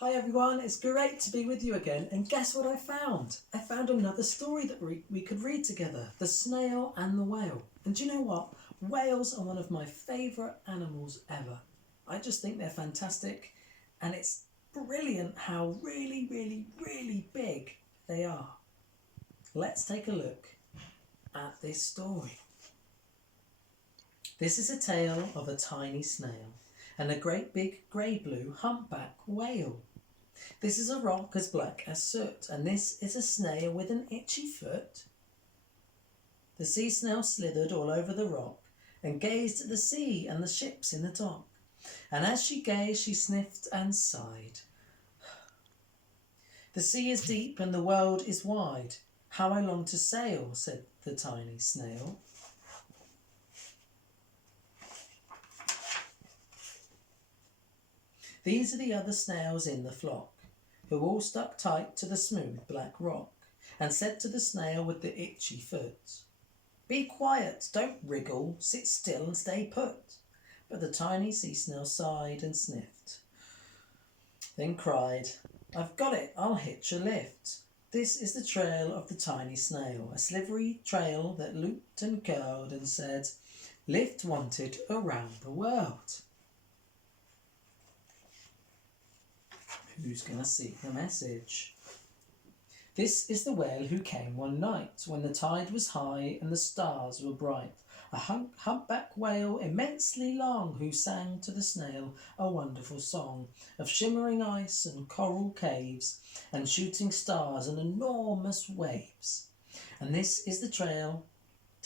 Hi everyone, it's great to be with you again, and guess what I found? I found another story that we could read together, The Snail and the Whale. And do you know what? Whales are one of my favourite animals ever. I just think they're fantastic, and it's brilliant how really big they are. Let's take a look at this story. This is a tale of a tiny snail and a great big grey-blue humpback whale. This is a rock as black as soot, and this is a snail with an itchy foot. The sea snail slithered all over the rock and gazed at the sea and the ships in the dock. And as she gazed, she sniffed and sighed. The sea is deep and the world is wide. How I long to sail, said the tiny snail. These are the other snails in the flock, who all stuck tight to the smooth black rock, and said to the snail with the itchy foot, "Be quiet, don't wriggle, sit still and stay put." But the tiny sea snail sighed and sniffed, then cried, "I've got it, I'll hitch a lift." This is the trail of the tiny snail, a slivery trail that looped and curled and said, "Lift wanted around the world." Who's going to seek the message? This is the whale who came one night when the tide was high and the stars were bright. A humpback whale immensely long who sang to the snail a wonderful song of shimmering ice and coral caves and shooting stars and enormous waves. And this is the tale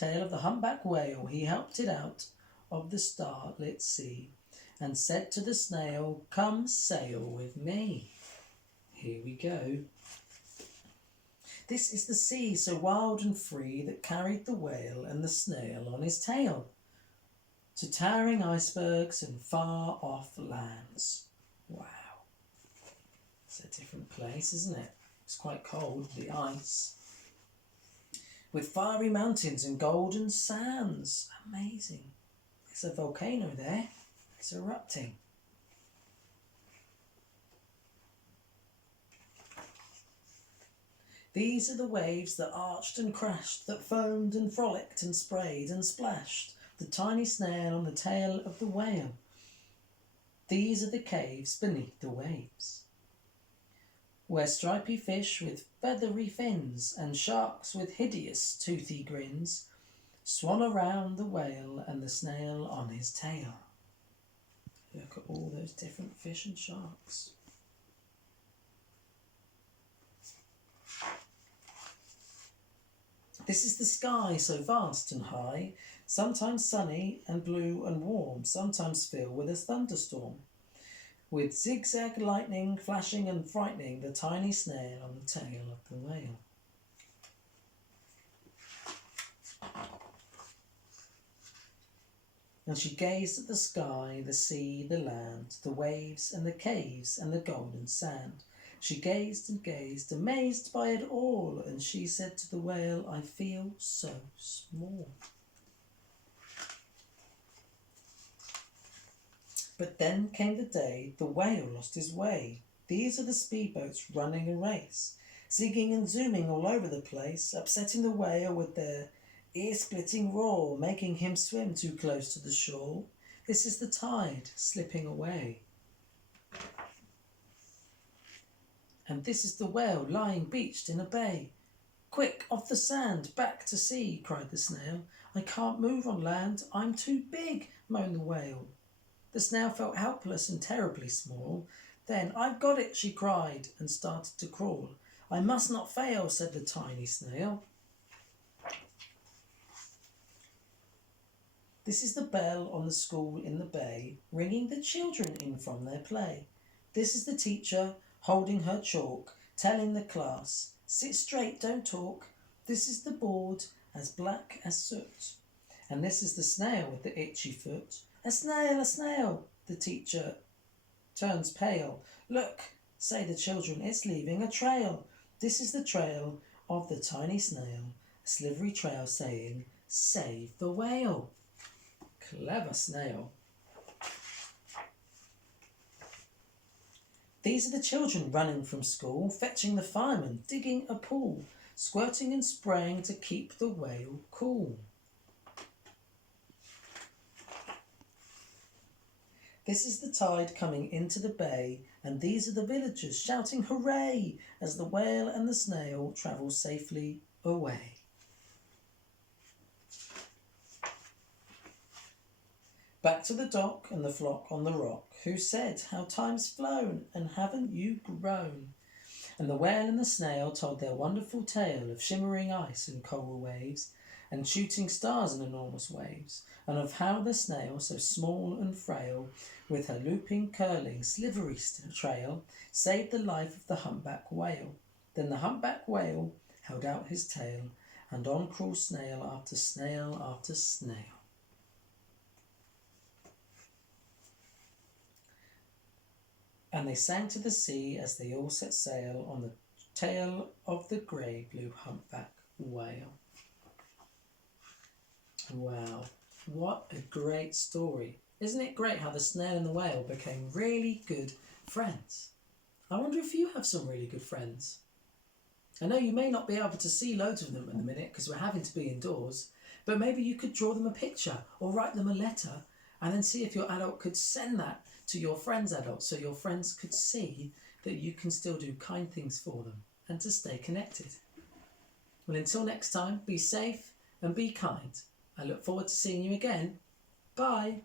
of the humpback whale. He helped it out of the starlit sea and said to the snail, "Come sail with me." Here we go. This is the sea so wild and free that carried the whale and the snail on his tail to towering icebergs and far off lands. Wow. It's a different place, isn't it? It's quite cold, the ice. With fiery mountains and golden sands. Amazing. There's a volcano there. It's erupting. These are the waves that arched and crashed, that foamed and frolicked and sprayed and splashed the tiny snail on the tail of the whale. These are the caves beneath the waves, where stripy fish with feathery fins and sharks with hideous toothy grins swan around the whale and the snail on his tail. Look at all those different fish and sharks. This is the sky so vast and high, sometimes sunny and blue and warm, sometimes filled with a thunderstorm, with zigzag lightning flashing and frightening the tiny snail on the tail of the whale. And she gazed at the sky, the sea, the land, the waves and the caves and the golden sand. She gazed and gazed, amazed by it all, and she said to the whale, "I feel so small." But then came the day the whale lost his way. These are the speedboats running a race, zigging and zooming all over the place, upsetting the whale with their ear-splitting roar, making him swim too close to the shore. This is the tide slipping away. And this is the whale lying beached in a bay. "Quick, off the sand, back to sea," cried the snail. "I can't move on land, I'm too big," moaned the whale. The snail felt helpless and terribly small. Then, "I've got it," she cried, and started to crawl. "I must not fail," said the tiny snail. This is the bell on the school in the bay, ringing the children in from their play. This is the teacher, holding her chalk, telling the class, "Sit straight, don't talk." This is the board, as black as soot. And this is the snail with the itchy foot. "A snail, a snail!" The teacher turns pale. "Look," say the children, "it's leaving a trail." This is the trail of the tiny snail, a slivery trail saying, "Save the whale." Clever snail. These are the children running from school, fetching the fireman, digging a pool, squirting and spraying to keep the whale cool. This is the tide coming into the bay, and these are the villagers shouting hooray as the whale and the snail travel safely away. Back to the dock and the flock on the rock, who said, how time's flown, and haven't you grown? And the whale and the snail told their wonderful tale of shimmering ice and coral waves, and shooting stars in enormous waves, and of how the snail, so small and frail, with her looping, curling, slivery trail, saved the life of the humpback whale. Then the humpback whale held out his tail, and on crawled snail after snail after snail. And they sang to the sea as they all set sail on the tail of the grey blue humpback whale. Wow, what a great story. Isn't it great how the snail and the whale became really good friends? I wonder if you have some really good friends. I know you may not be able to see loads of them at the minute because we're having to be indoors, but maybe you could draw them a picture or write them a letter and then see if your adult could send that to your friend's adult so your friends could see that you can still do kind things for them and to stay connected. Well, until next time, be safe and be kind. I look forward to seeing you again. Bye.